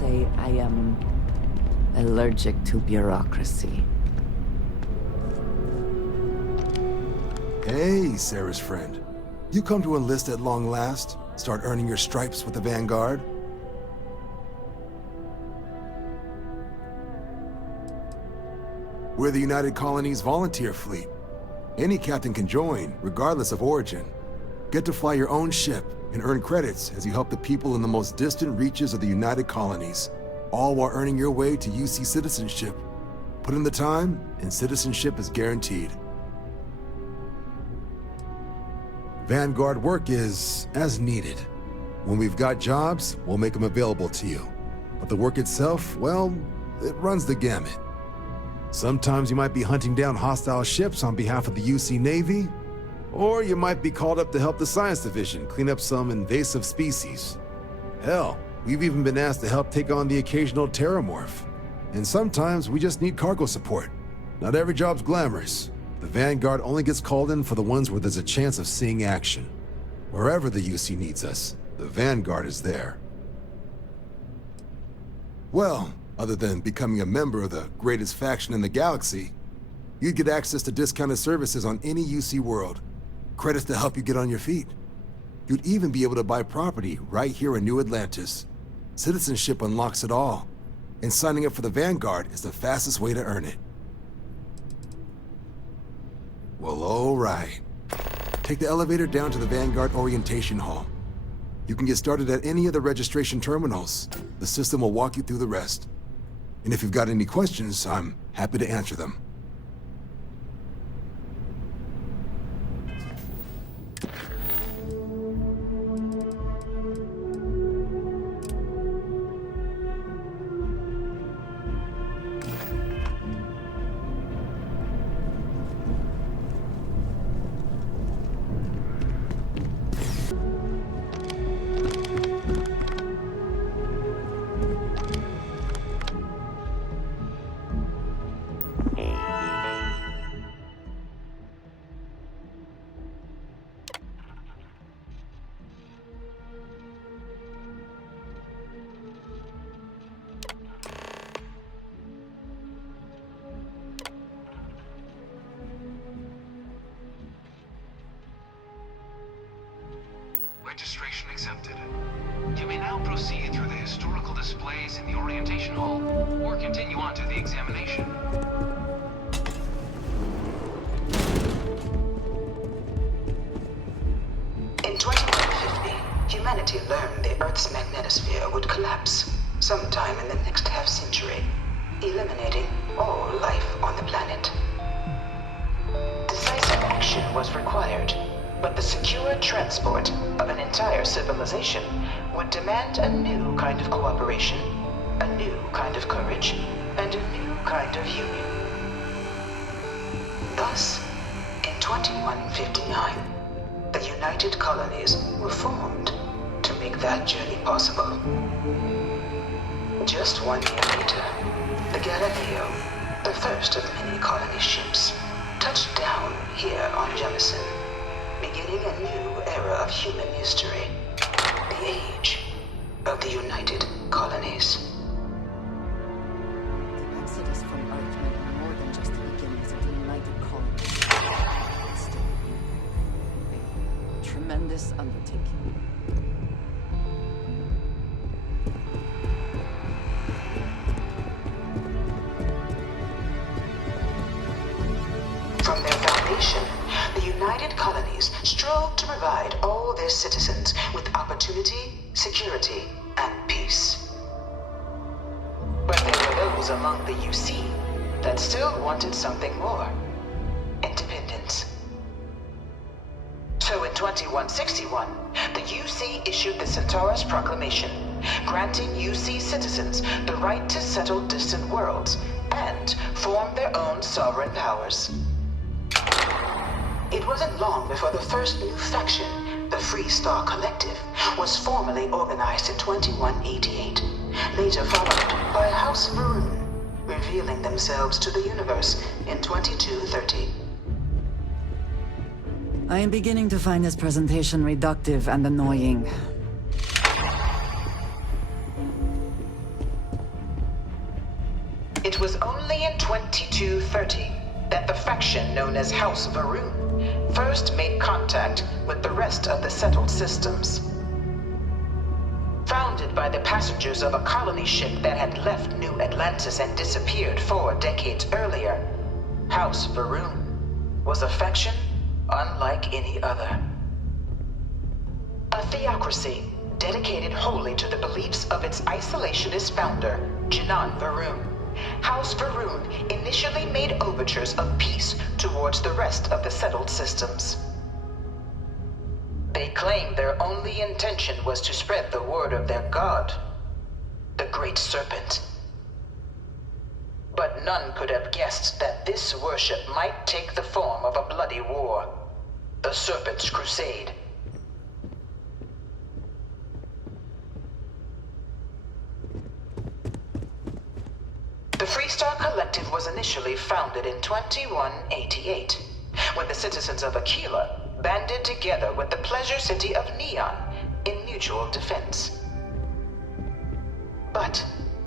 say I am allergic to bureaucracy. Hey, Sarah's friend. You come to enlist at long last? Start earning your stripes with the Vanguard? We're the United Colonies volunteer fleet. Any captain can join, regardless of origin. Get to fly your own ship and earn credits as you help the people in the most distant reaches of the United Colonies, all while earning your way to UC Citizenship. Put in the time, and citizenship is guaranteed. Vanguard work is as needed. When we've got jobs, we'll make them available to you. But the work itself, well, it runs the gamut. Sometimes you might be hunting down hostile ships on behalf of the UC Navy, or you might be called up to help the Science Division clean up some invasive species. Hell, we've even been asked to help take on the occasional terramorph. And sometimes we just need cargo support. Not every job's glamorous. The Vanguard only gets called in for the ones where there's a chance of seeing action. Wherever the UC needs us, the Vanguard is there. Well, other than becoming a member of the greatest faction in the galaxy, you'd get access to discounted services on any UC world, credits to help you get on your feet. You'd even be able to buy property right here in New Atlantis. Citizenship unlocks it all, and signing up for the Vanguard is the fastest way to earn it. Well, all right. Take the elevator down to the Vanguard Orientation Hall. You can get started at any of the registration terminals. The system will walk you through the rest. And if you've got any questions, I'm happy to answer them. Registration accepted. You may now proceed through the historical displays in the orientation hall, or continue on to the examination. In 2150, humanity learned the Earth's magnetosphere would collapse sometime in the next half-century, eliminating all life on the planet. Decisive action was required, but the secure transport of an entire civilization would demand a new kind of cooperation, a new kind of courage, and a new kind of union. Thus, in 2159, the United Colonies were formed to make that journey possible. Just 1 year later, the Galileo, the first of many colony ships, touched down here on Jemison, beginning a new era of human history, the age of the United Colonies. The exodus from Earth meant more than just the beginnings of the United Colonies. It's still a tremendous undertaking. From their foundation, the United Colonies strove to provide all their citizens with opportunity, security, and peace. But there were those among the UC that still wanted something more: independence. So in 2161, the UC issued the Centaurus Proclamation, granting UC citizens the right to settle distant worlds and form their own sovereign powers. It wasn't long before the first new faction, the Free Star Collective, was formally organized in 2188, later followed by House Maroon, revealing themselves to the universe in 2230. I am beginning to find this presentation reductive and annoying. It was only in 2230 that the faction known as House Varun first made contact with the rest of the settled systems. Founded by the passengers of a colony ship that had left New Atlantis and disappeared 4 decades earlier, House Varun was a faction unlike any other. A theocracy dedicated wholly to the beliefs of its isolationist founder, Jinan Varun. House Varun initially made overtures of peace towards the rest of the settled systems. They claimed their only intention was to spread the word of their god, the Great Serpent. But none could have guessed that this worship might take the form of a bloody war, the Serpent's Crusade. The Freestar Collective was initially founded in 2188, when the citizens of Aquila banded together with the pleasure city of Neon in mutual defense. But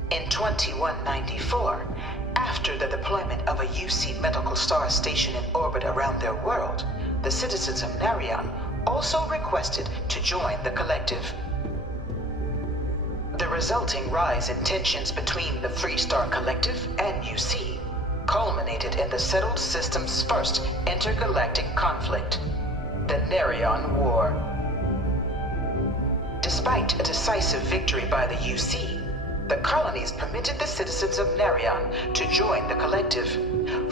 in 2194, after the deployment of a UC medical star station in orbit around their world, the citizens of Narion also requested to join the collective. The resulting rise in tensions between the Freestar Collective and UC culminated in the settled system's first intergalactic conflict, the Narion War. Despite a decisive victory by the UC, the colonies permitted the citizens of Narion to join the collective,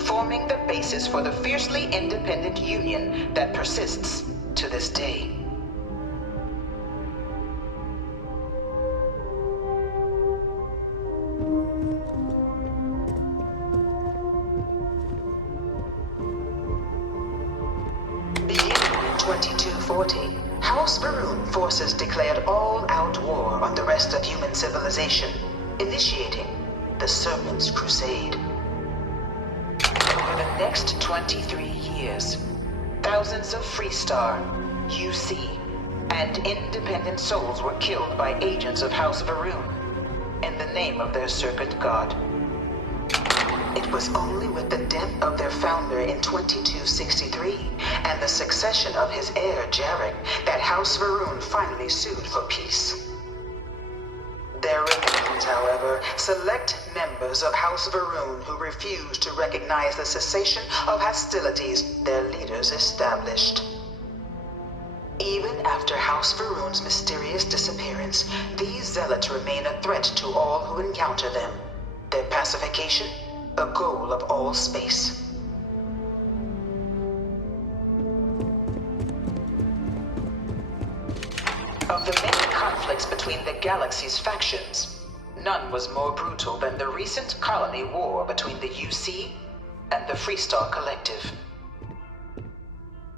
forming the basis for the fiercely independent union that persists to this day. Beginning in 2240, House Varun forces declared all-out war on the rest of human civilization, initiating the Serpent's Crusade. Over the next 23 years, thousands of Freestar, UC, and independent souls were killed by agents of House Varun in the name of their serpent god. It was only with the death of their founder in 2263 and the succession of his heir, Jarek, that House Varun finally sued for peace. There remained, however, select members of House Varun who refused to recognize the cessation of hostilities their leaders established. Even after House Varun's mysterious disappearance, these zealots remain a threat to all who encounter them. Their pacification, a goal of all space. Of the many conflicts between the galaxy's factions, none was more brutal than the recent colony war between the UC and the Freestar Collective.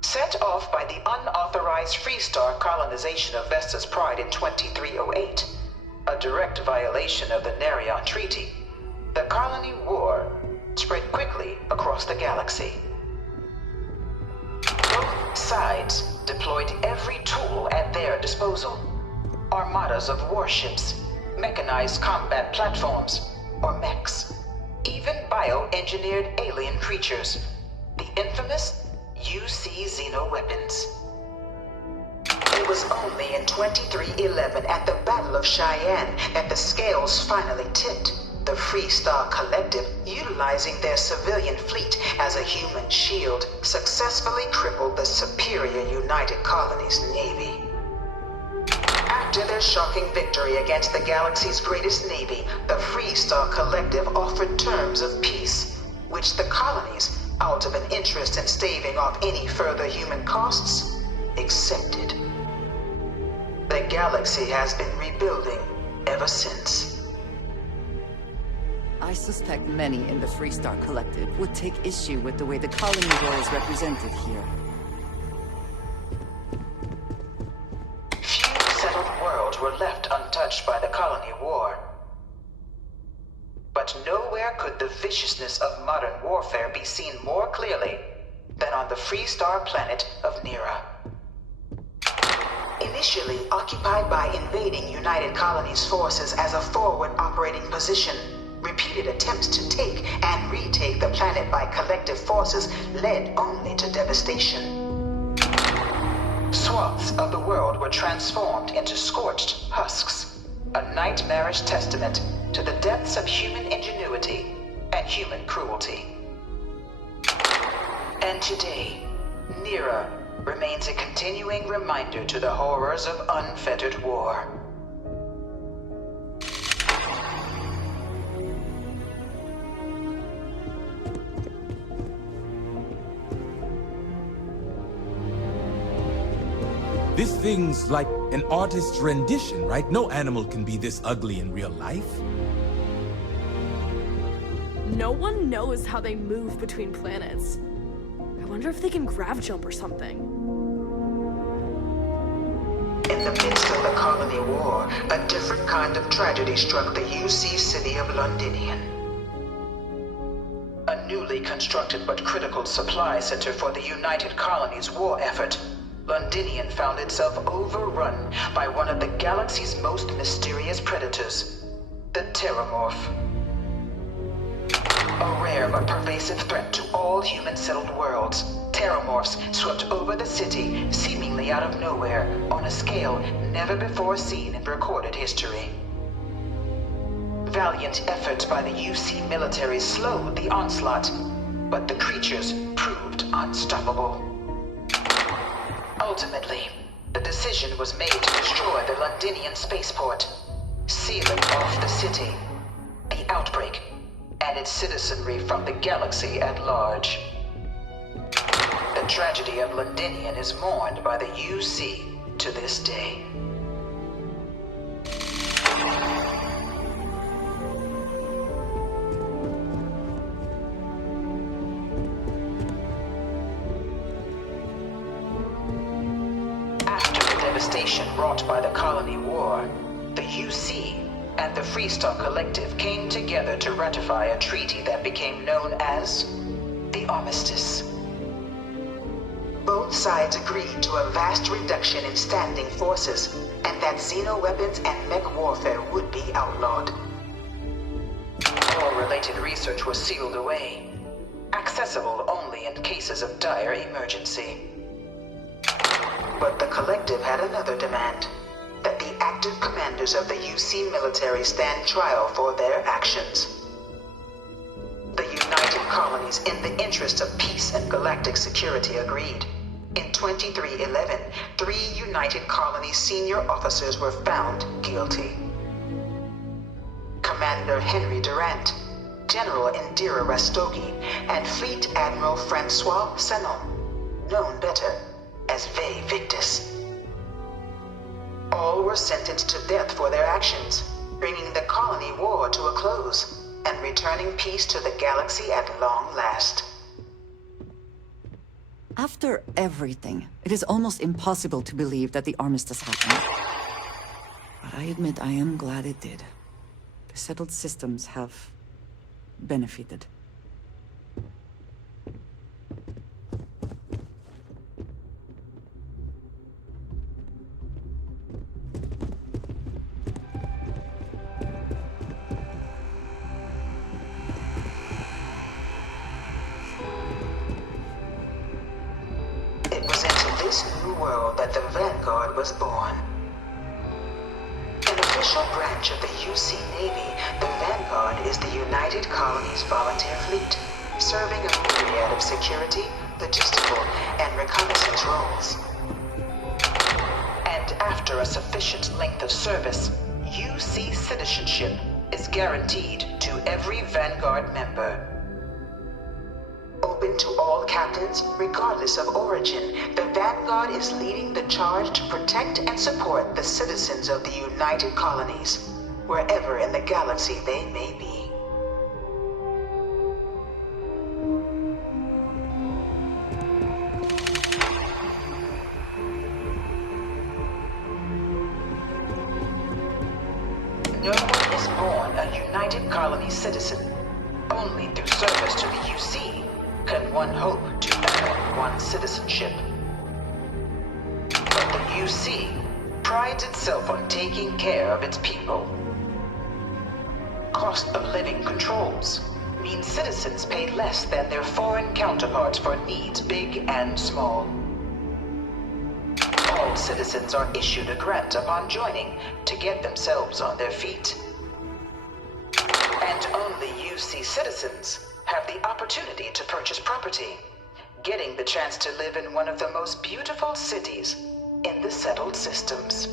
Set off by the unauthorized Freestar colonization of Vesta's Pride in 2308, a direct violation of the Narion Treaty, the colony war spread quickly across the galaxy. Both sides deployed every tool at their disposal. Armadas of warships, mechanized combat platforms, or mechs, even bioengineered alien creatures, the infamous UC xeno-weapons. It was only in 2311 at the Battle of Cheyenne that the scales finally tipped. The Freestar Collective, utilizing their civilian fleet as a human shield, successfully crippled the superior United Colonies Navy. After their shocking victory against the galaxy's greatest navy, the Freestar Collective offered terms of peace, which the colonies, out of an interest in staving off any further human costs, accepted. The galaxy has been rebuilding ever since. I suspect many in the Freestar Collective would take issue with the way the colony war is represented here. Few settled worlds were left untouched by the colony war. But nowhere could the viciousness of modern warfare be seen more clearly than on the Freestar planet of Nera. Initially occupied by invading United Colonies forces as a forward operating position, Repeated attempts to take and retake the planet by collective forces led only to devastation. Swaths of the world were transformed into scorched husks, a nightmarish testament to the depths of human ingenuity and human cruelty. And today, Nira remains a continuing reminder to the horrors of unfettered war. This thing's like an artist's rendition, right? No animal can be this ugly in real life. No one knows how they move between planets. I wonder if they can grav jump or something. In the midst of the colony war, a different kind of tragedy struck the UC city of Londinian. A newly constructed but critical supply center for the United Colonies war effort, Londinian found itself overrun by one of the galaxy's most mysterious predators, the Terramorph. A rare but pervasive threat to all human-settled worlds, Terramorphs swept over the city, seemingly out of nowhere, on a scale never before seen in recorded history. Valiant efforts by the UC military slowed the onslaught, but the creatures proved unstoppable. Ultimately, the decision was made to destroy the Londinian spaceport, sealing off the city, the outbreak, and its citizenry from the galaxy at large. The tragedy of Londinian is mourned by the UC to this day. After the devastation wrought by the colony war, the UC and the Freestar Collective came together to ratify a treaty that became known as the Armistice. Both sides agreed to a vast reduction in standing forces, and that xeno-weapons and mech warfare would be outlawed. All related research was sealed away, accessible only in cases of dire emergency. But the Collective had another demand: that the active commanders of the UC military stand trial for their actions. The United Colonies, in the interest of peace and galactic security, agreed. In 2311, 3 United Colonies senior officers were found guilty. Commander Henry Durant, General Indira Rastogi, and Fleet Admiral Francois Sanon, known better as Ve Victus. All were sentenced to death for their actions, bringing the colony war to a close and returning peace to the galaxy at long last. After everything, it is almost impossible to believe that the armistice happened. But I admit I am glad it did. The settled systems have benefited. World that the Vanguard was born. An official branch of the UC Navy, the Vanguard is the United Colonies volunteer fleet, serving a myriad of security, logistical, and reconnaissance roles. And after a sufficient length of service, UC Citizenship is guaranteed to every Vanguard member. Open to all captains, regardless of origin, the Vanguard is leading the charge to protect and support the citizens of the United Colonies, wherever in the galaxy they may be. No one is born a United Colonies citizen. Only through service to the UC can one hope to earn one's citizenship. But the UC prides itself on taking care of its people. cost of living controls mean citizens pay less than their foreign counterparts for needs big and small. All citizens are issued a grant upon joining to get themselves on their feet. And only UC citizens have the opportunity to purchase property, getting the chance to live in one of the most beautiful cities in the settled systems.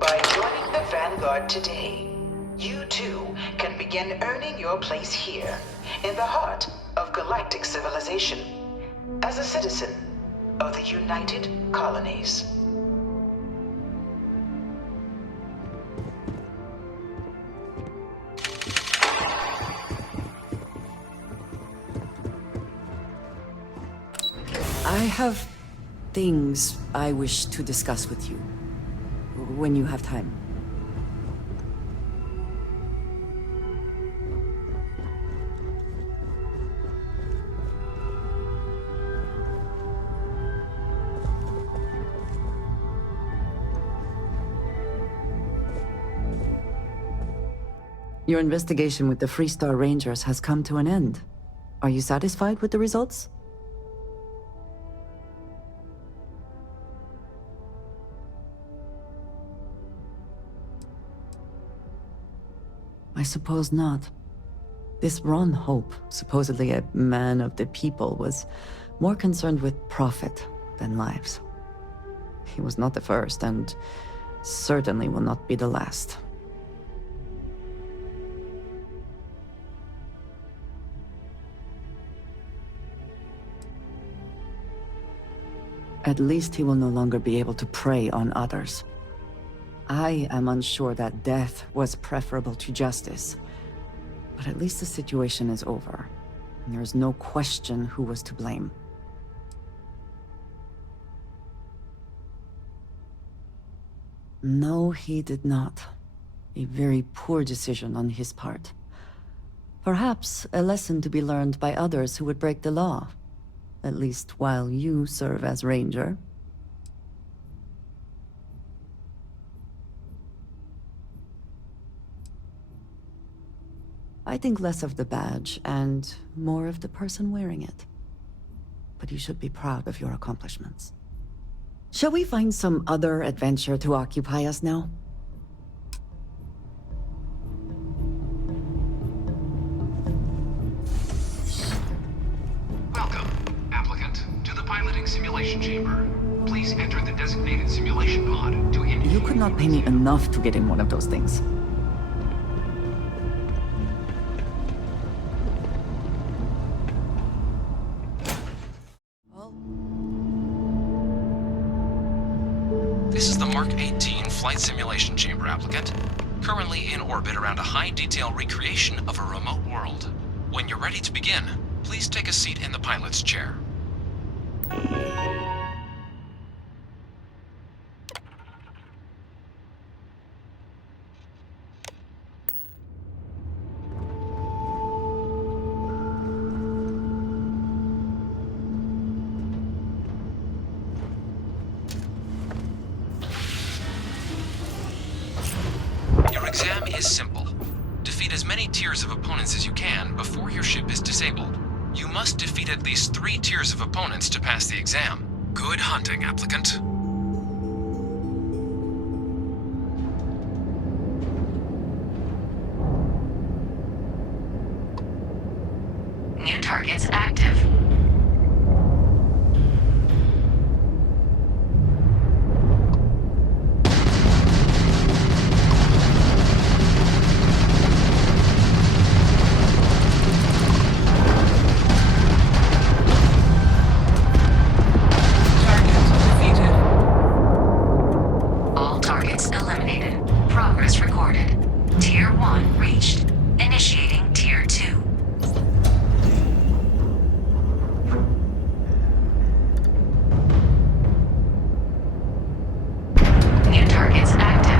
By joining the Vanguard today, you too can begin earning your place here, in the heart of galactic civilization, as a citizen of the United Colonies. I have things I wish to discuss with you. When you have time. Your investigation with the Freestar Rangers has come to an end. Are you satisfied with the results? I suppose not. This Ron Hope, supposedly a man of the people, was more concerned with profit than lives. He was not the first, and certainly will not be the last. At least he will no longer be able to prey on others. I am unsure that death was preferable to justice, but at least the situation is over, and there is no question who was to blame. No, he did not. A very poor decision on his part. Perhaps a lesson to be learned by others who would break the law, at least while you serve as Ranger. I think less of the badge and more of the person wearing it. But you should be proud of your accomplishments. Shall we find some other adventure to occupy us now? Welcome, applicant, to the piloting simulation chamber. Please enter the designated simulation pod to indicate... You could not pay me enough to get in one of those things. This is the Mark 18 flight simulation chamber, applicant. Currently in orbit around a high-detail recreation of a remote world. When you're ready to begin, please take a seat in the pilot's chair. Your exam is simple. Defeat as many tiers of opponents as you can before your ship is disabled. You must defeat at least 3 tiers of opponents to pass the exam. Good hunting, applicant. New targets active. All targets eliminated. Progress recorded. Tier 1 reached. Initiating Tier 2. New targets active.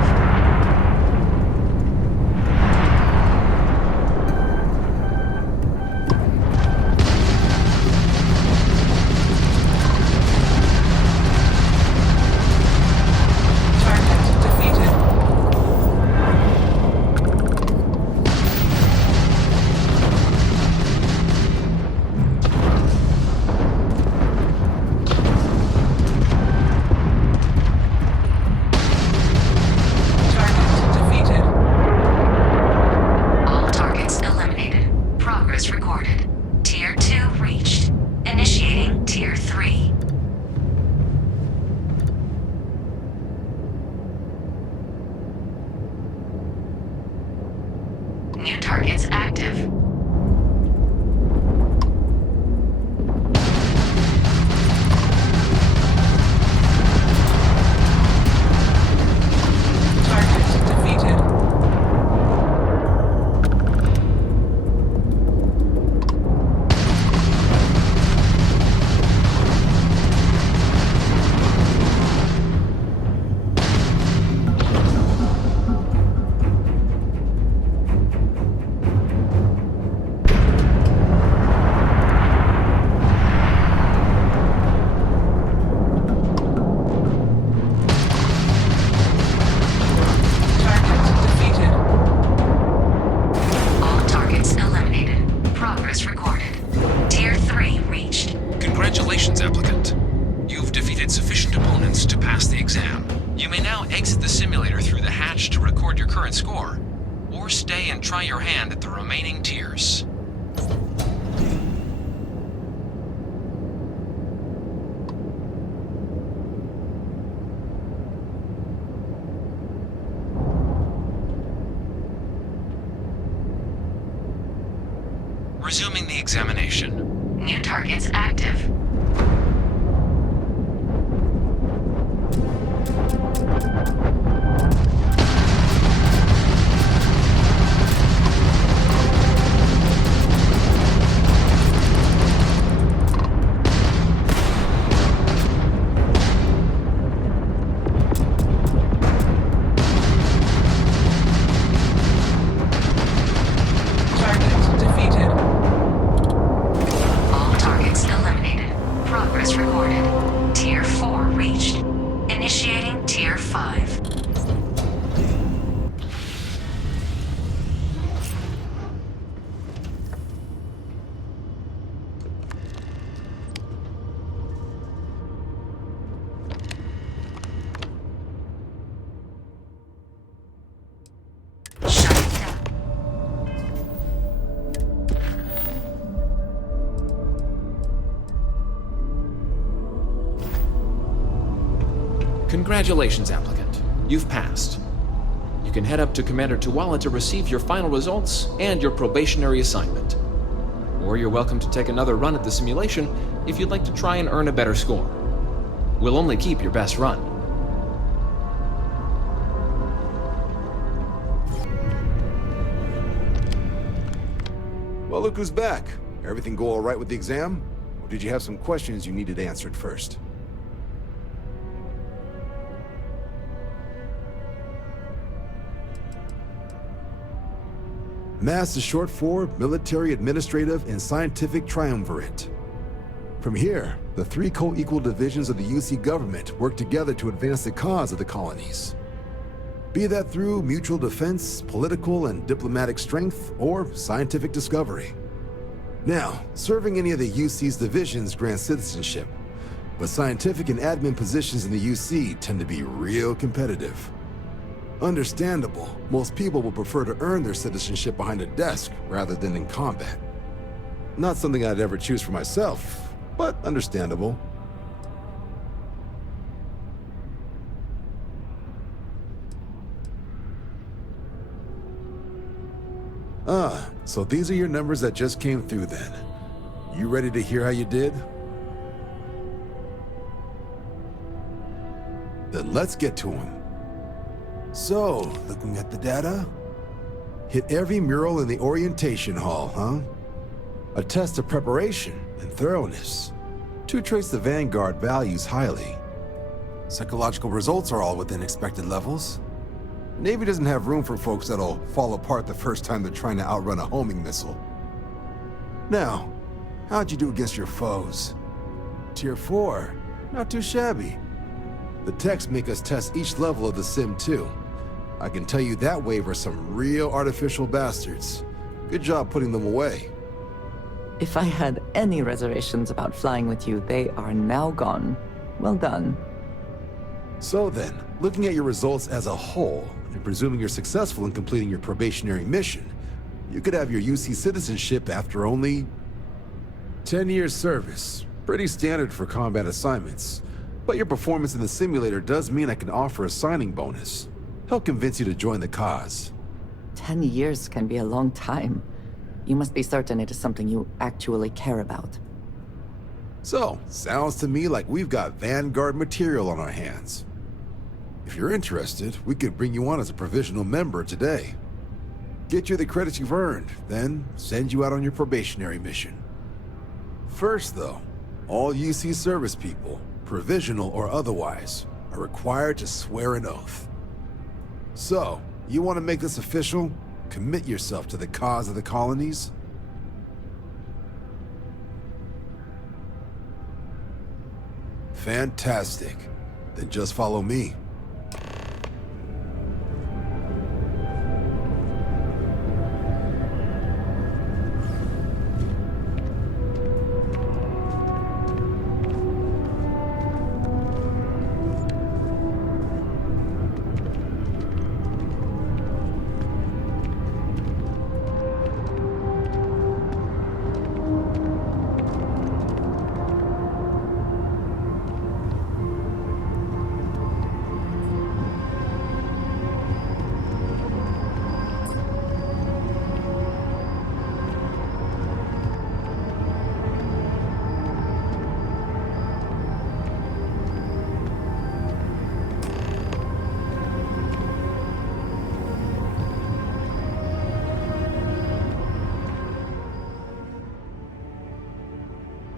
Progress recorded. Tier 2 reached. Initiating Tier 3. New targets active. Target defeated. Target defeated. All targets eliminated. Progress recorded. Tier 3 reached. Congratulations, applicant. You've defeated sufficient opponents to pass the exam. You may now exit the simulator through the hatch to record your current score, or stay and try your hand at the remaining tiers. Resuming the examination. New targets active. Target defeated. All targets eliminated. Progress recorded. Tier 4 reached. Initiating Tier 5. Shut it down. Congratulations, applicant. You've passed. You can head up to Commander Tuwala to receive your final results and your probationary assignment. Or you're welcome to take another run at the simulation if you'd like to try and earn a better score. We'll only keep your best run. Well, look who's back. Everything go all right with the exam? Or did you have some questions you needed answered first? MASS is short for Military, Administrative, and Scientific Triumvirate. From here, the three co-equal divisions of the UC government work together to advance the cause of the colonies. Be that through mutual defense, political and diplomatic strength, or scientific discovery. Now, serving any of the UC's divisions grants citizenship, but scientific and admin positions in the UC tend to be real competitive. Understandable, most people will prefer to earn their citizenship behind a desk rather than in combat. Not something I'd ever choose for myself, but understandable. So these are your numbers that just came through then. You ready to hear how you did? Then let's get to them. So, looking at the data, hit every mural in the orientation hall, huh? A test of preparation and thoroughness. Two traits the Vanguard values highly. Psychological results are all within expected levels. Navy doesn't have room for folks that'll fall apart the first time they're trying to outrun a homing missile. Now, how'd you do against your foes? Tier 4, not too shabby. The techs make us test each level of the sim too. I can tell you that wave are some real artificial bastards. Good job putting them away. If I had any reservations about flying with you, they are now gone. Well done. So then, looking at your results as a whole, and presuming you're successful in completing your probationary mission, you could have your UC Citizenship after only 10 years service. Pretty standard for combat assignments. But your performance in the simulator does mean I can offer a signing bonus. Help convince you to join the cause. 10 years can be a long time. You must be certain it is something you actually care about. So, sounds to me like we've got Vanguard material on our hands. If you're interested, we could bring you on as a provisional member today. Get you the credits you've earned, then send you out on your probationary mission. First, though, all UC service people, provisional or otherwise, are required to swear an oath. So, you want to make this official? Commit yourself to the cause of the colonies? Fantastic. Then just follow me.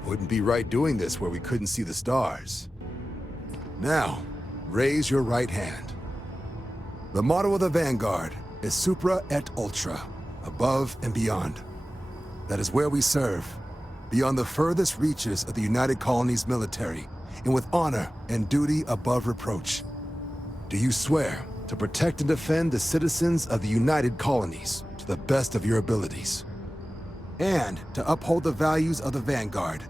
Wouldn't be right doing this where we couldn't see the stars. Now, raise your right hand. The motto of the Vanguard is Supra et Ultra, above and beyond. That is where we serve, beyond the furthest reaches of the United Colonies military, and with honor and duty above reproach. Do you swear to protect and defend the citizens of the United Colonies to the best of your abilities? And to uphold the values of the Vanguard,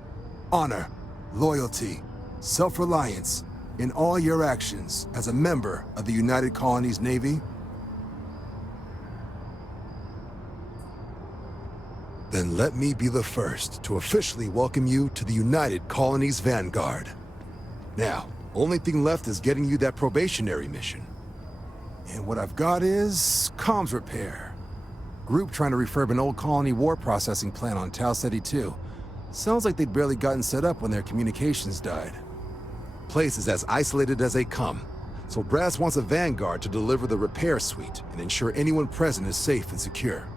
honor, loyalty, self-reliance in all your actions as a member of the United Colonies Navy? Then let me be the first to officially welcome you to the United Colonies Vanguard. Now, only thing left is getting you that probationary mission. And what I've got is comms repair. Group trying to refurb an old colony war processing plant on Tau Ceti 2. Sounds like they'd barely gotten set up when their communications died. Place is as isolated as they come, so Brass wants a Vanguard to deliver the repair suite and ensure anyone present is safe and secure.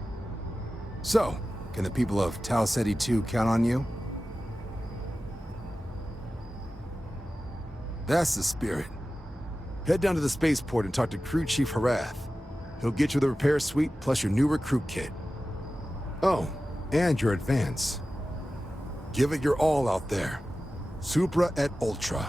So, can the people of Tau Ceti 2 count on you? That's the spirit. Head down to the spaceport and talk to Crew Chief Harath. He'll get you the repair suite plus your new recruit kit. Oh, and your advance. Give it your all out there. Supra et Ultra.